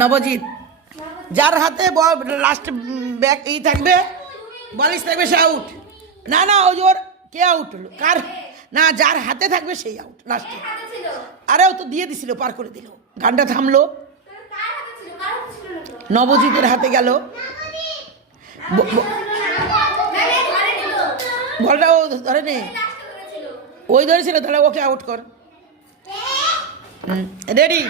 নবজিৎ, যার হাতে last bag ই থাকবে, বলিস থাকবে, সে আউট। না না, ওই ওর কে আউট হলো কার? না, যার হাতে থাকবে সেই আউট লাস্টে। আরে ও তো দিয়ে দিছিল, পার করে দিল, গানটা থামলো। নবজিতের হাতে গেল বলটা, ও ধরে নে, ওই ধরেছিল, তাহলে ওকে আউট কর। রেডি?